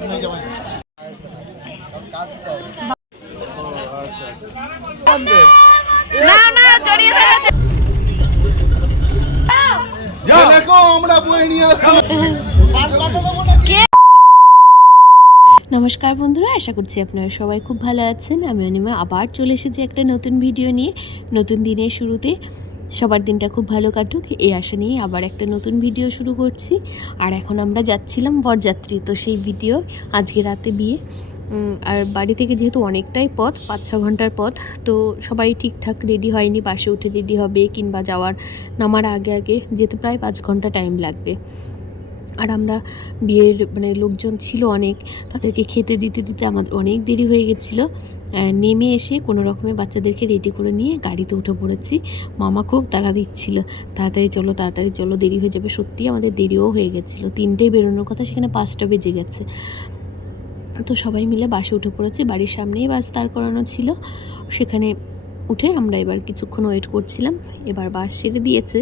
নমস্কার বন্ধুরা, আশা করছি আপনারা সবাই খুব ভালো আছেন। আমি অনিমা আবার চলে এসেছি একটা নতুন ভিডিও নিয়ে। নতুন দিনের শুরুতে সবার দিনটা খুব ভালো কাটুক এই আশা নিয়ে আবার একটা নতুন ভিডিও শুরু করছি। আর এখন আমরা যাচ্ছিলাম বরযাত্রী, তো সেই ভিডিও। আজকে রাতে বিয়ে, আর বাড়ি থেকে যেহেতু অনেকটাই পথ, 5-6 ঘন্টার পথ, তো সবাই ঠিকঠাক রেডি হয়নি। বাসে উঠে রেডি হবে কিংবা নামার আগে আগে যেতে প্রায় 5 ঘন্টা টাইম লাগবে। আর আমরা বিয়ের লোকজন ছিল অনেক, তাদেরকে খেতে দিতে দিতে আমাদের অনেক দেরি হয়ে গেছিলো। নেমে এসে কোনো রকমে বাচ্চাদেরকে রেডি করে নিয়ে গাড়িতে উঠে পড়েছি। মামা খুব তাড়া দিচ্ছিল, তাড়াতাড়ি চলো, দেরি হয়ে যাবে। সত্যিই আমাদের দেরিও হয়ে গেছিলো, 3টেয় বেরোনোর কথা, সেখানে 5টা বেজে গেছে। তো সবাই মিলে বাসে উঠে পড়েছি। বাড়ির সামনেই বাস দাঁড় করানো ছিল, সেখানে উঠে আমরা এবার কিছুক্ষণ ওয়েট করছিলাম। এবার বাস ছেড়ে দিয়েছে,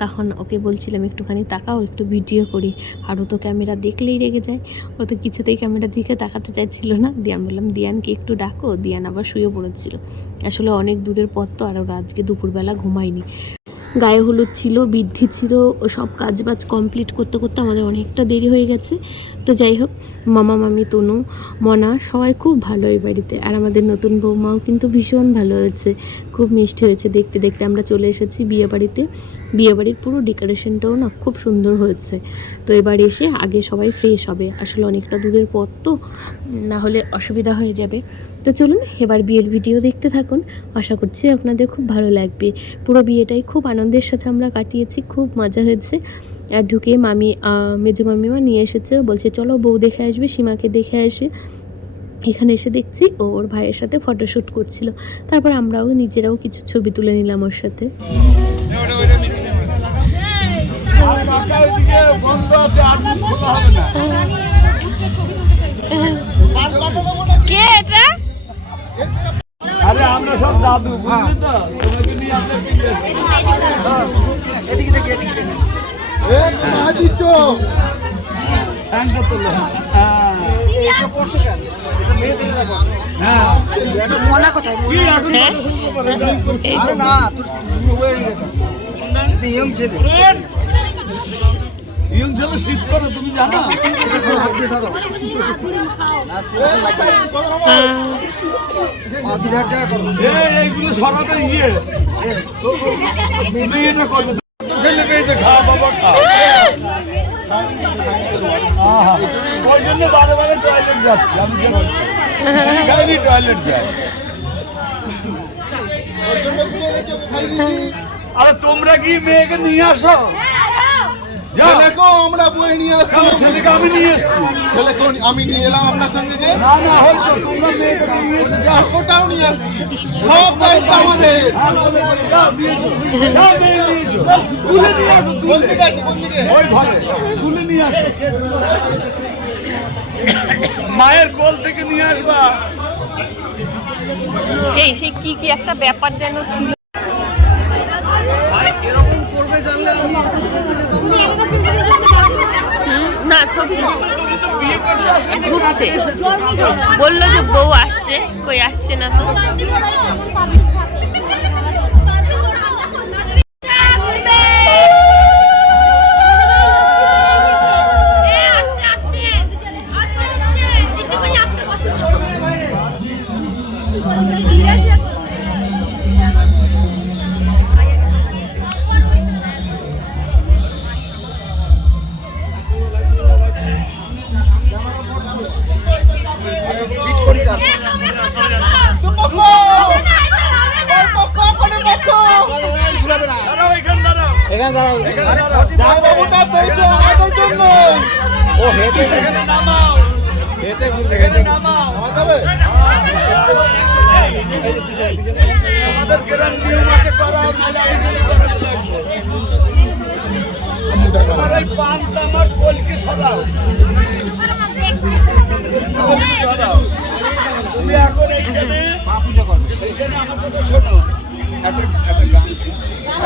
তখন ওকে বলছিলাম একটুখানি তাকাও, একটু ভিডিও করি। আর ও তো ক্যামেরা দেখলেই রেগে যায়, ও তো কিছুতেই ক্যামেরার দিকে তাকাতে চাইছিল না। দিয়ে আমি বললাম দিয়ানকে একটু ডাকো। দিয়ান আবার শুয়ে পড়েছিল। আসলে অনেক দূরের পথ তো, আর ওরা আজকে দুপুরবেলা ঘুমায়নি। গায়ে হলুদ ছিল, বৃদ্ধি ছিল, ও সব কাজবাজ কমপ্লিট করতে করতে আমাদের অনেকটা দেরি হয়ে গেছে। তো যাই হোক, মামা মামি, তনু, মনা সবাই খুব ভালো এই বাড়িতে। আর আমাদের নতুন বৌমাও কিন্তু ভীষণ ভালো হয়েছে, খুব মিষ্টি হয়েছে। দেখতে দেখতে আমরা চলে এসেছি বিয়ে বাড়িতে। বিয়েবাড়ির পুরো ডেকোরেশনটাও না খুব সুন্দর হয়েছে। তো এবার এসে আগে সবাই ফ্রেশ হবে, আসলে অনেকটা দূরের পথ তো, না হলে অসুবিধা হয়ে যাবে। তো চলুন এবার বিয়ের ভিডিও দেখতে থাকুন, আশা করছি আপনাদের খুব ভালো লাগবে। পুরো বিয়েটাই খুব আনন্দের সাথে আমরা কাটিয়েছি, খুব মজা হয়েছে। আর ঢুকে মেজো মামিমা নিয়ে এসেছে, বলছে চলো বউ দেখে আসবে, সীমাকে দেখে আসে। এখানে এসে দেখছি ওর ভাইয়ের সাথে ফটোশ্যুট করছিল। তারপর আমরাও নিজেরাও কিছু ছবি তুলে নিলাম ওর সাথে। কে এটা? আরে আমরা সব দাদু, বুঝলি তো? তোমাকে নিয়ে আমরা এদিকে দেখি, এদিকে দেখি। এই মা দিছো ঠান্ডা তো না। হ্যাঁ এইসব করছো কেন? এটা মেয়ে ছেলে দেখো। হ্যাঁ এটা মনা কোথায়? মনা আছে। আরে না, তুই পুরো হয়ে গেছে। এটা ইয়ং ছেলে। ইয়ং ছেলে শীত করে, তুমি জানো? এটা হাত দিয়ে ধরো। এইগুলো সরাতে গিয়ে মেয়েটা করবে। ছেলে মেয়েতে খা বাবা, খা। ওই জন্য বারে বারে টয়লেট যাচ্ছে। আমি খাইনি, টয়লেট যাই। আরে তোমরা কি মেয়েকে নিয়ে আসো? ছেলেকেও আমরা বয়ে নিয়ে আসবো। ছেলেকে আমি নিয়ে এসছি। ছেলেকে আমি নিয়ে এলাম আপনার সঙ্গে। যে না না, হয়তো তোমরা মেয়েকে নিয়ে এসে যাও, ওটাও নিয়ে আসছি। সব দায়িত্ব আমাদের। তুলে নিয়ে আসো, তুলে ওই ঘরে তুলে নিয়ে আসো। মায়ের কোল থেকে নিয়ে আসবা। এই সেই কি একটা ব্যাপার যেন ছিল। না ছবি ঘুরছে, বললো যে বউ আসছে, কই আসছে না তো।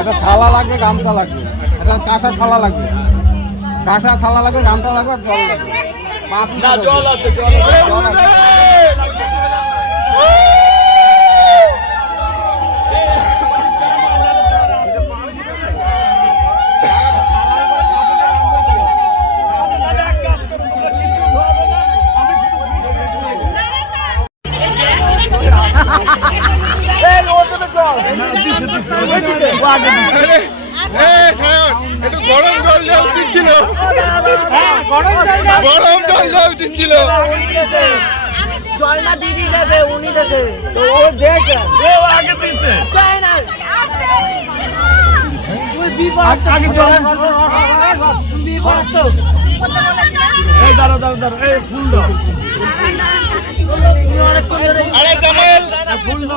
একটা থালা লাগবে, গামছা লাগবে, একটা কাঁসার থালা লাগবে, গামছা লাগবে, আর জল লাগবে। না জল আছে জল আছে গরম জল দেওয়া উচিত ছিল, গরম জল দেওয়া উচিত ছিল। জলটা দিদি দেবে, উনি দেবে তো ও দেখে ও আগে দিছে তুই বিপদ আগে জল বিপদ এই দাঁড়া দাঁড়া দাঁড়া এই ফুল দাও আরে জামাইল,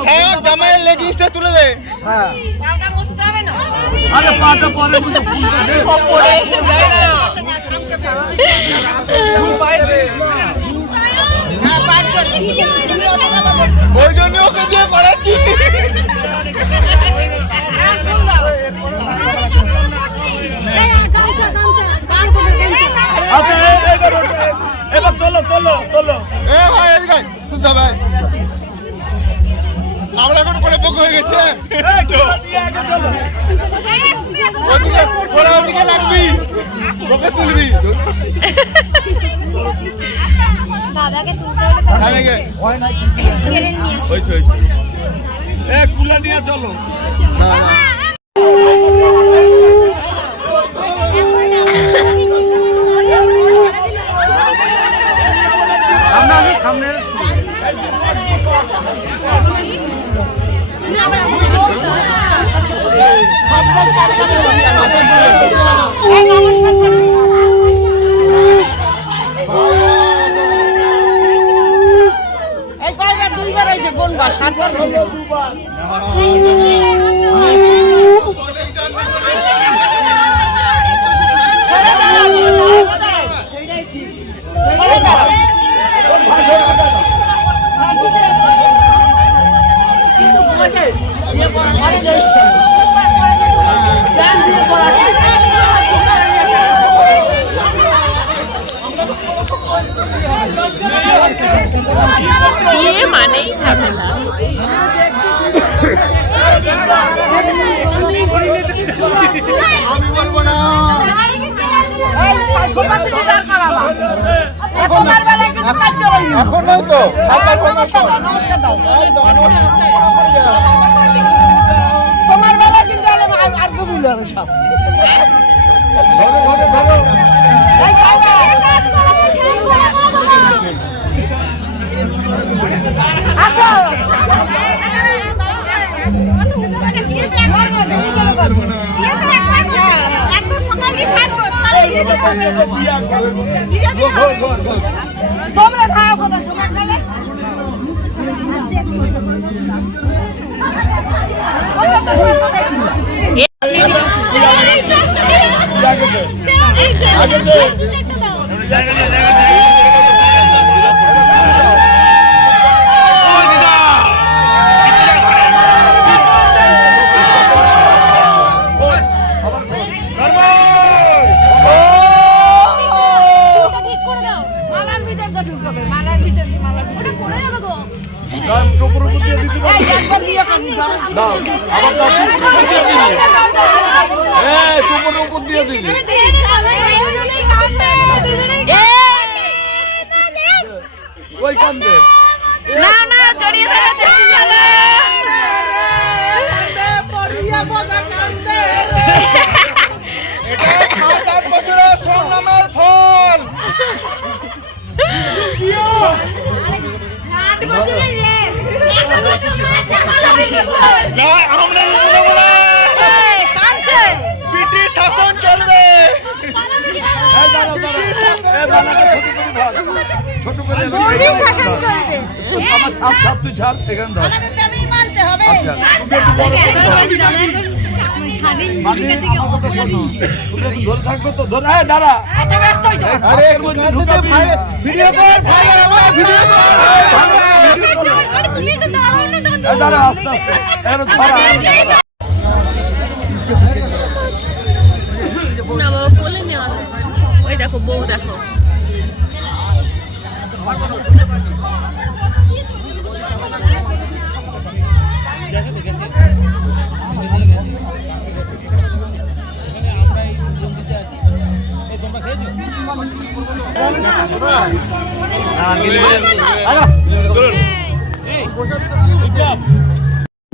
হ্যাঁ জামাইল লেগিংসটা তুলে দে। হ্যাঁ আরে পাটা পরে বুঝে ফুলটা দে পড়ে এসে যায় না। ফুল বাইরে দে ওই জন্য ওকে দিয়ে করাচ্ছি। আচ্ছা এবার তোলো তোলো তোলো এ ভাই এদিকে আয়, তুলতে হবে। আমরা এখন করে বুক হয়ে গেছে। এই চলো দিয়ে আগে চলো ওদিকে ওরা ওদিকে লাগবি, ওকে তুলবি। দাদাকে তুলতে হলে তো হ্যাঁ, লেগে। হয় না কেড়ে নিয়ে আসো। হইছে এ কুলা নিয়ে চলো না, না। সামনে এই কয়বার দুইবার হইছে কোনবার সাতবার হলো দুবার বিয়ে মানেই ঝামেলা। আমি বলবো না। এখন নয় তো, নমস্কার দাও একদম। তোমার বেলা কিন্তু আর কবিল হবে সব আচ্ছা তোমরা খাওয়া কথা সময় খেলে মালার ভিতর ঢুকবে মালার ভিতর দিয়ে মালার ভিতর পড়ে যাবে গো টুকুর উপর দিয়ে দিছি এই একবার দিয়ে কাটি দাও দাও আবার দাও টুকুর উপর দিয়ে দিছি এই টুকুর উপর দিয়ে দিছি ওই কান্দে না না জড়িয়ে ধরেছে চলো এটা 7-8 বছরের সংগ্রামের ফল। না, আমরা নিতে দেবো না। ব্রিটিশ শাসন চলবে। এই দাঁড়াও দাঁড়াও এই বানাটা ছোট করে ধর ছোট করে মোদি শাসন চলবে আমার ছাপ ছাপ তুই ছাপ এখানে ধর আমাদের দাবি মানতে হবে আচ্ছা ধরে থাকবো তো ধরে দাঁড়া এত ব্যস্ত হইছো আরে একটু কাঁদতে দে, ভাই, ভিডিও কর, ভাই, আমার ভিডিও কর। দাঁড়া আস্তে আস্তে এর ছাড়া না বাবা কোলে নেওয়া ওই দেখো বউ দেখো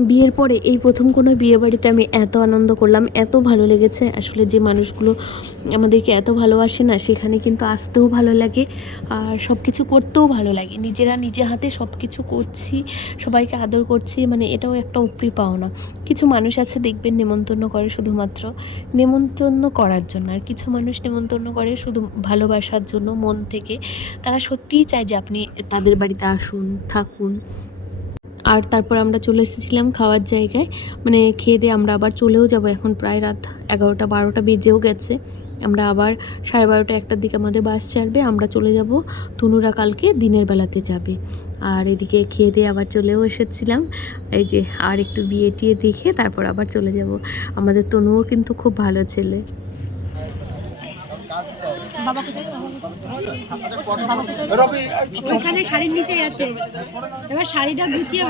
বিয়ের পরে এই প্রথম কোনো বিয়ে বাড়িতে আমি এত আনন্দ করলাম, এত ভালো লেগেছে। আসলে যে মানুষগুলো আমাদেরকে এত ভালোবাসে না, সেখানে কিন্তু আসতেও ভালো লাগে আর সব কিছু করতেও ভালো লাগে। নিজেরা নিজে হাতে সব কিছু করছি, সবাইকে আদর করছি, মানে এটাও একটা উপরি পাওনা। কিছু মানুষ আছে দেখবেন নেমন্তন্ন করে শুধুমাত্র নেমন্তন্ন করার জন্য, আর কিছু মানুষ নেমন্তন্ন করে শুধু ভালোবাসার জন্য মন থেকে। তারা সত্যিই চায় যে আপনি তাদের বাড়িতে আসুন, থাকুন। আর তারপর আমরা চলে এসেছিলাম খাওয়ার জায়গায়, মানে খেয়ে দিয়ে আমরা আবার চলেও যাব। এখন প্রায় রাত 11টা-12টা বেজেও গেছে। আমরা আবার 12:30 1টার দিকে আমাদের বাস ছাড়বে, আমরা চলে যাব। তনুরা কালকে দিনের বেলাতে যাবে। আর এদিকে খেয়ে দিয়ে আবার চলেও এসেছিলাম। এই যে আর একটু বিয়ে টিয়ে দেখে তারপর আবার চলে যাব। আমাদের তনুও কিন্তু খুব ভালো ছেলে। ওইখানে শাড়ির নিচেই আছে, এবার শাড়িটা গুছিয়ে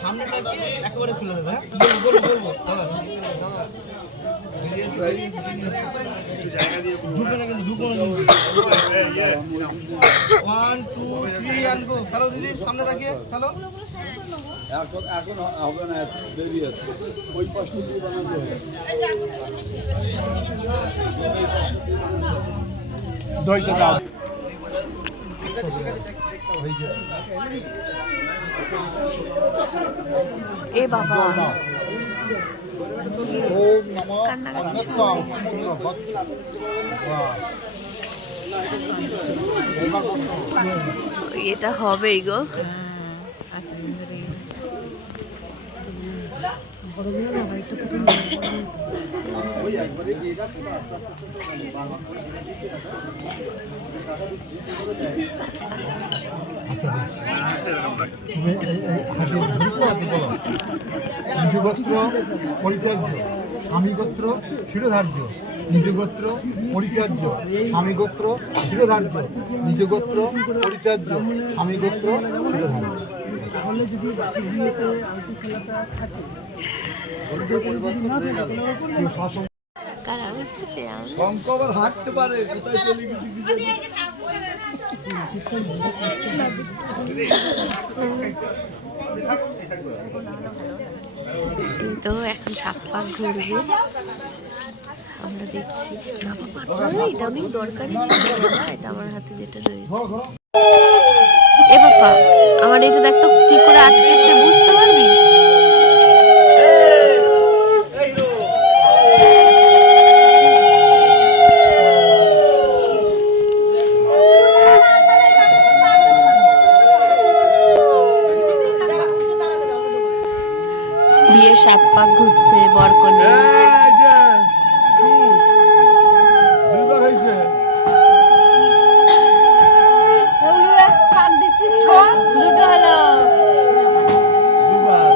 সামনে তাকিয়ে একেবারে খুলে দেবে। হ্যাঁ বলবো দাদা ঢুকবে না, কিন্তু ঢুকবো না। 1 2 3 and go। হ্যালো দিদি, সামনে তাকিয়ে হ্যালো। এখন হবে না, দেরি আছে। ওই পাশটা দিয়ে বানাতে হবে। দইটা দাও। এ বাবা, ওম নমঃ এটা হবেই গো। নিজগোত্র পরিত্যাজ্য, স্বামীগোত্র শিরোধার্য। নিজগোত্র পরিত্যাজ্য, স্বামীগোত্র শিরোধার্য। নিজগোত্র পরিত্যাজ্য, স্বামীগোত্র শিরোধার্য। তাহলে যদি বাসি বিয়েতে আলতু খেলাটা থাকে, শঙ্কর হাঁটতে পারে, কোথায় চলে গেছে। তো এখন 7 পাক ঘুরবে, আমরা দেখছি। না বাবা, এটা অনেক দরকারি, এটা আমার হাতে যেটা রয়েছে। এ বাবা, আমার এটা দেখ তো কি করে আটকেছে, বুঝতে পারবি? বিয়ে 7 পাক ঘুরছে বরকনে। দুইবার হয়েছে। দুটো হলো। দুবার।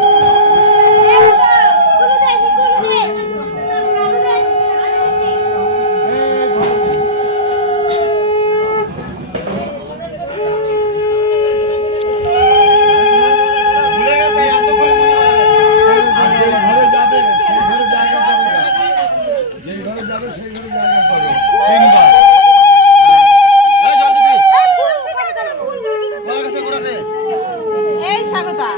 এই স্বাগতা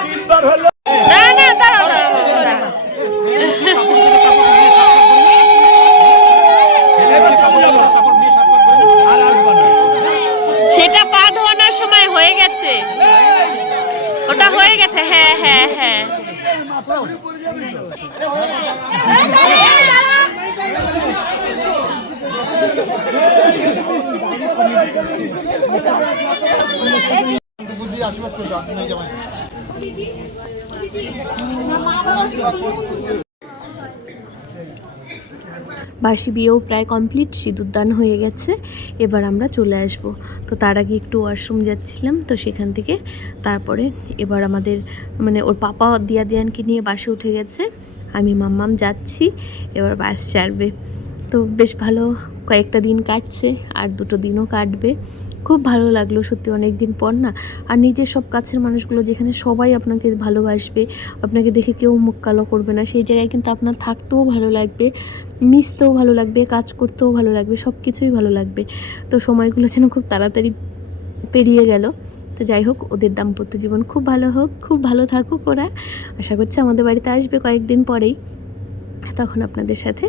তিনবার হলো। না না, দাঁড়াও দাঁড়াও। সেটা পা ধোয়ানোর সময় হয়ে গেছে, ওটা হয়ে গেছে। হ্যাঁ হ্যাঁ হ্যাঁ, আশীর্বাদ করতে আপনি জামাই। বাসি বিয়েও প্রায় কমপ্লিট, সিঁদুরদান হয়ে গেছে। এবার আমরা চলে আসব। তো তার আগে একটু ওয়াশরুম যাচ্ছিলাম, তো সেখান থেকে তারপরে এবার আমাদের মানে ওর পাপা দিয়ানকে নিয়ে বাসে উঠে গেছে, আমি মাম্মাম যাচ্ছি, এবার বাস ছাড়বে। তো বেশ ভালো কয়েকটা দিন কাটছে, আর 2টো দিনও কাটবে। খুব ভালো লাগলো সত্যি, অনেক দিন পর না। আর নিজের সব কাছের মানুষগুলো যেখানে সবাই আপনাকে ভালোবাসবে, আপনাকে দেখে কেউ মুখ কালো করবে না, সেই জায়গায় কিন্তু আপনার থাকতেও ভালো লাগবে, মিশতেও ভালো লাগবে, কাজ করতেও ভালো লাগবে, সব কিছুই ভালো লাগবে। তো সময়গুলো যেন খুব তাড়াতাড়ি পেরিয়ে গেল। তো যাই হোক, ওদের দাম্পত্য জীবন খুব ভালো হোক, খুব ভালো থাকুক ওরা। আশা করছি আমাদের বাড়িতে আসবে কয়েকদিন পরেই, তখন আপনাদের সাথে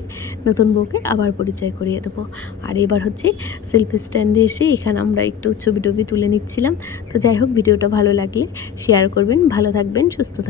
নতুন বউকে আবার পরিচয় করিয়ে দেবো। আর এবার হচ্ছে সেলফি স্ট্যান্ডে এসে এখানে আমরা একটু ছবি টবি তুলে নিচ্ছিলাম। তো যাই হোক, ভিডিওটা ভালো লাগলে শেয়ার করবেন, ভালো থাকবেন, সুস্থ থাকবেন।